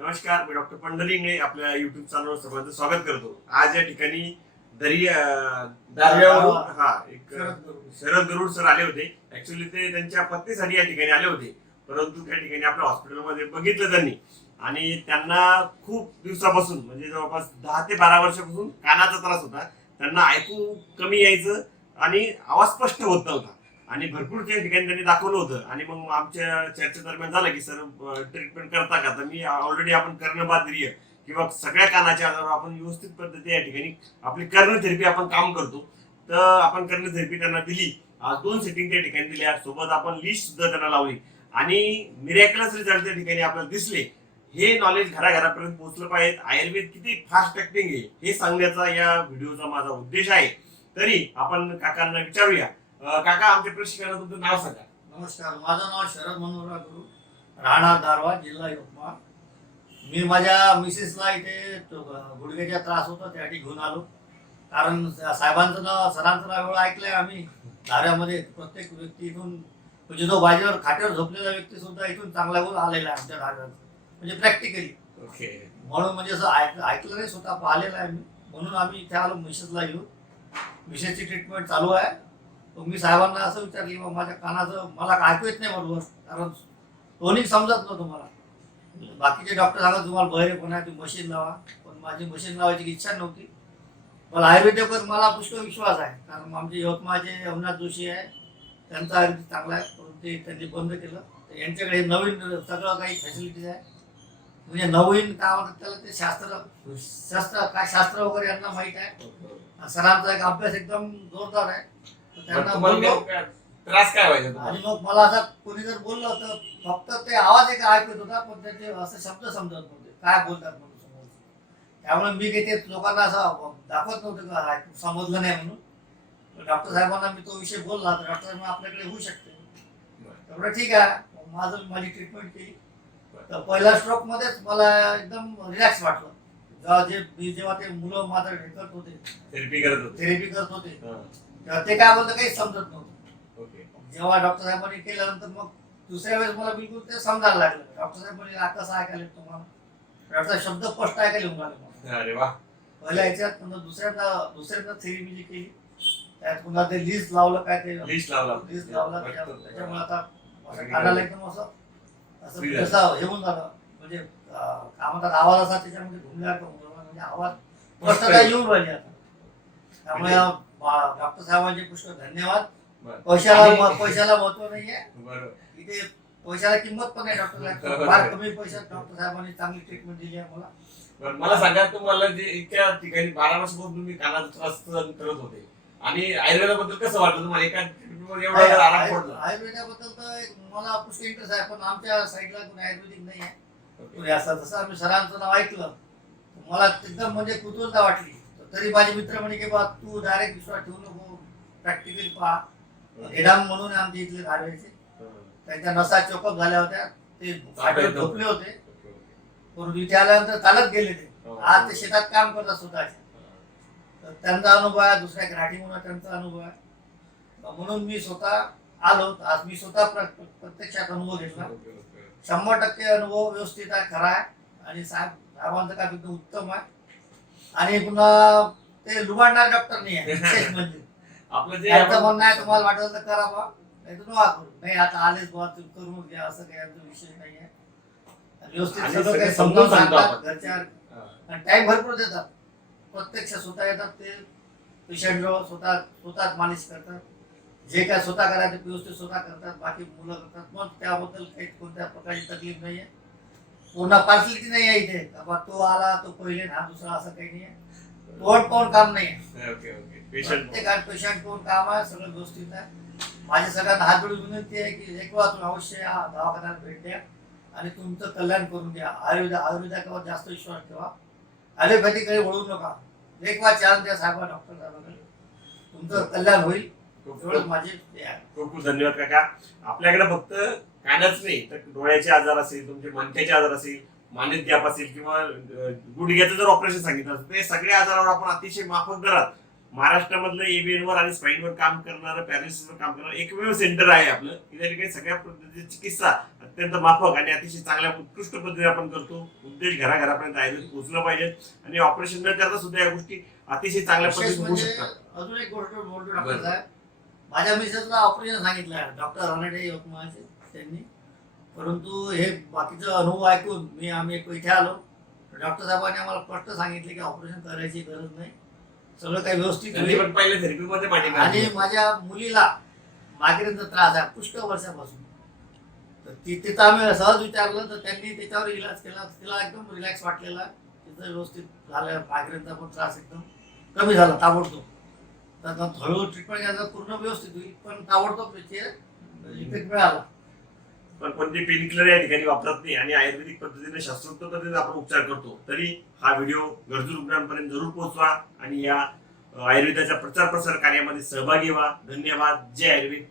नमस्कार मी डॉक्टर पंढरी इंगळे आपल्या युट्यूब चॅनलवर सर्वांचं स्वागत करतो. आज या ठिकाणी दरी अं, दारव्यावरून हा एक शरद गरुड. शरद गरुड सर आले होते. ऍक्च्युली ते त्यांच्या पत्नीसाठी या ठिकाणी आले होते. परंतु त्या ठिकाणी आपल्या हॉस्पिटलमध्ये बघितलं त्यांनी. आणि त्यांना खूप दिवसापासून म्हणजे जवळपास दहा ते बारा वर्षापासून कानाचा त्रास होता. त्यांना ऐकू कमी यायचं आणि आवाज स्पष्ट होत नव्हता. आणि भरपूर त्या ठिकाणी त्यांनी दाखवलं होतं. आणि मग आमच्या चर्चेदरम्यान झालं की सर ट्रीटमेंट करता का? तर मी ऑलरेडी आपण कर्णबाधिरीय किंवा सगळ्या कानाच्या आजारावर आपण व्यवस्थित पद्धती या ठिकाणी आपली कर्णथेरपी आपण काम करतो. तर आपण कर्णथेरपी त्यांना दिली. आज दोन सेटिंग त्या ठिकाणी दिल्या. सोबत आपण लिस्ट सुद्धा त्यांना लावली. आणि मिरॅकलस रिझल्ट त्या ठिकाणी आपल्याला दिसले. हे नॉलेज घराघरापर्यंत पोहोचलं पाहिजे. आयुर्वेद किती फास्ट ऍक्टिंग आहे हे सांगण्याचा या व्हिडिओचा माझा उद्देश आहे. तरी आपण काकांना विचारूया. अं, काका आमच्या प्रेक्षकांना तुमचं नाव सांगा. नमस्कार माझं नाव शरद मनोहरराव गुरु राहणार दारवा जिल्हा यवतमाळ. मी माझ्या मिसेसला इथे तो गुडघ्याचा त्रास होता त्यासाठी घेऊन आलो. कारण साहेबांचं नाव सरांचं नाव एवढं ऐकलंय आम्ही. धाऱ्यामध्ये प्रत्येक व्यक्ती इथून म्हणजे जो बाजीवर खाट्यावर झोपलेला व्यक्ती सुद्धा इथून चांगला गुण आलेला आहे आमच्या धाऱ्यात म्हणजे प्रॅक्टिकली ओके म्हणून म्हणजे असं ऐक ऐकलं नाही स्वतः पाहिलेलं आहे मी. म्हणून आम्ही इथे आलो मिसेसला घेऊन. मिसेसची ट्रीटमेंट चालू आहे. मग मी साहेबांना असं विचारली मग माझ्या कानाचं मला ऐकू येत नाही बरोबर कारण दोन्ही समजत नव्हतं मला. बाकीचे डॉक्टर सांगत तुम्हाला बहिरे पण आहे तुम्ही मशीन लावा. पण माझी मशीन लावायची इच्छा नव्हती. पण आयुर्वेदिकवर मला पुष्कळ विश्वास आहे कारण आमचे यवतमाळचे अमनाथ जोशी आहे त्यांचा आयुर्वेद चांगला आहे परंतु ते त्यांनी बंद केलं. तर यांच्याकडे नवीन सगळं काही फॅसिलिटीज आहे. म्हणजे नवीन काय म्हणतात त्याला ते शास्त्र शास्त्र काय शास्त्र वगैरे यांना माहीत आहे. सरांचा एक अभ्यास एकदम जोरदार आहे. त्यांना तुम्हाला बोललो. नेमका त्रास काय व्हायचा तुम्हाला? आणि मग मला आता कोणी जर बोललं तर फक्त ते आवाज एक ऐकत होता पण त्याचे असं शब्द समजत नव्हते. काय बोलतात म्हणून समोर त्यामुळे मी काही ते लोकांना असं दाखवत नव्हतं का समजलं नाही म्हणून. डॉक्टर साहेबांना मी तो विषय बोलला तर डॉक्टर साहेब आपल्याकडे होऊ शकते. तेवढं ठीक आहे. मग माझं माझी ट्रीटमेंट केली. तर पहिल्या स्ट्रोक मध्येच मला एकदम रिलॅक्स वाटलं. जेव्हा जे मी जेव्हा ते मुलं माझं हे करत होते थेरपी करत होते. थेरपी करत होते तेव्हा ते काय बोलतं काही समजत नव्हतं. जेव्हा डॉक्टर साहेबांनी केल्यानंतर मग दुसऱ्या वेळेस मला बिलकुल ते समजायला लागलं. डॉक्टर साहेबांनी "आ, कसं ऐकायला तुम्हाला डॉक्टर शब्द स्पष्ट ऐकायला येऊन राहिले मला. अरे वा. पहिल्या ह्याच्यात पुन्हा दुसऱ्यांदा दुसऱ्यांदा थेरी मी जी केली त्यात पुन्हा ते लिस्ट लावलं काय ते. लिस्ट लावला. लिस्ट लावला. त्याच्यामुळे आता एकदम असं असं. कसं हे होऊन झालं म्हणजे काय म्हणतात आवाज असा त्याच्यामध्ये घुमल्यासारखं. म्हणजे आवाज स्पष्टता येऊन राहिली आता. त्यामुळे म्हणजे- डॉक्टर साहेबांचे पुष्कळ धन्यवाद. पैशाला पैशाला महत्त्व नाहीये. इथे पैशाला किंमत पण आहे डॉक्टरला फार कमी पैशात डॉक्टर साहेबांनी चांगली ट्रीटमेंट दिली आहे मला. मला सांगा तुम्हाला जे इतक्या ठिकाणी बारा वर्षापासून तुम्ही कानाचा त्रास करत होते. आणि आयुर्वेदाबद्दल कसं वाटलं तुम्हाला? एका एवढा आराम पडला. आयुर्वेदाबद्दल तर मला पुष्कळ इंटरेस्ट आहे पण आमच्या साईडला कोणी आयुर्वेदिक नाही आहे असं जसं आम्ही सरांचं नाव ऐकलं. मला एकदम म्हणजे कुतूहलता वाटली. तर माझे मित्र म्हणे की बा तू डायरेक्ट विश्वास ठेवू नको प्रॅक्टिकली पहा. हेडाम म्हणून आमच्या इथले धारवेचे. त्यांच्या नसा चोकअप झाल्या होत्या. ते झोपले होते. परंतु इथे आल्यानंतर चालत गेले ते हो. आज ते शेतात काम करतात स्वतःचे. तर त्यांचा अनुभव आहे दुसऱ्या घराटी म्हणून त्यांचा अनुभव आहे. म्हणून मी स्वतः आलो. आज मी स्वतः प्र- प्रत्यक्षात अनुभव घेतला. शंभर टक्के अनुभव व्यवस्थित आहे खरा आहे. आणि साहेब साहेबांचं एकदम उत्तम आहे. आणि पुन्हा ते लुबाडणार डॉक्टर नाही आहे विशेष म्हणजे. आपलं जे त्यांचं आपण- म्हणणं आहे तुम्हाला वाटलं तर करा बा नाही तर नका करू. नाही आता आलेच बा तुम्ही करून घ्या असं काही आमचा विषय नाही आहे. व्यवस्थित आणि सगळं सगळं काही समजून समजावून सांगतो सांगतात आपण. घरच्या हा. आणि टाइम भरपूर देतात. प्रत्यक्ष स्वतः येतात ते. पेशंट स्वतः स्वतः मालिश करतात. जे काय स्वतः करायचं ते व्यवस्थित स्वतः करतात. बाकी मुलं करतात. मग त्याबद्दल काही कोणत्या प्रकारची तकलीफ नाही आहे पूर्ण पार्सलिटी नाही आहे इथे. का बा तो आला तो पहिले ना दुसरा असं काही नाही आहे. तोड पाहून काम नाही आहे. Okay okay. पेशंट प्रत्येक पेशंट कोण काम आहे सगळं व्यवस्थित आहे. माझी सगळ्यांना हात जोडून विनंती आहे की एक वेळा तुम्ही अवश्य या दवाखान्यात भेट द्या आणि तुमचं कल्याण करून द्या. आयुर्वेद आयुर्वेदावर जास्त विश्वास ठेवा. ॲलोपॅथीकडे वळू नका. एक वेळा चान्स द्या साहेबा डॉक्टर साहेबांकडे. तुमचं कल्याण होईल. खूप एवढंच माझे हे आहे. खूप खूप धन्यवाद काका. आपल्याकडे फक्त कानाच नाही. तर डोळ्याचे आजार असेल तुमचे मणक्याचे आजार असेल मानेत गॅप असेल किंवा गुडघ्याचं जर ऑपरेशन सांगितलं असेल ते सगळ्या आजारावर आपण अतिशय माफक दरात महाराष्ट्रामधलं एबीएन वर आणि स्पाईन वर काम करणारं पॅरालिसिस वर काम करणारं एकमेव सेंटर आहे आपलं. त्या ठिकाणी सगळ्या पद्धतीची चिकित्सा अत्यंत माफक आणि अतिशय चांगल्या उत्कृष्ट पद्धतीने आपण करतो. उद्देश घराघरापर्यंत आयुर्वेद पोहोचलं पाहिजे. आणि ऑपरेशन न करता सुद्धा या गोष्टी अतिशय चांगल्या पद्धतीने होऊ म्हणजे शकतात. अजून एक गोष्ट बोलतो माझ्या मिसेसला ऑपरेशन सांगितलं. डॉक्टर रानडे यवतमाळचे. त्यांनी. परंतु हे बाकीचं अनुभव ऐकून मी आम्ही एक इथे आलो. डॉक्टर साहेबांनी आम्हाला स्पष्ट सांगितले की ऑपरेशन करायची गरज नाही. सगळं काही व्यवस्थित होईल. आणि. माझ्या मुलीला मागेचा त्रास आहे पुष्कळ वर्षापासून. तर ती तिथं आम्ही सहज विचारलं तर त्यांनी त्याच्यावर इलाज केला. तिला एकदम रिलॅक्स वाटलेला. तिथं व्यवस्थित झालं. मायग्रेनचा पण त्रास एकदम कमी झाला ताबडतोब. तर हळूहळू ट्रीटमेंट घ्यायला पूर्ण व्यवस्थित होईल पण ताबडतोब त्याचे इफेक्ट मिळाला. पण कोणते पेन किलर या ठिकाणी वापरत नाही आणि आयुर्वेदिक पद्धतीने शास्त्रोक्त पद्धतीने आपण उपचार करतो तरी हा व्हिडिओ गरजू रुग्णांपर्यंत जरूर पोहोचवा आणि या आयुर्वेदाच्या प्रचार प्रसार कार्यामध्ये सहभागी व्हा. धन्यवाद. जय आयुर्वेद.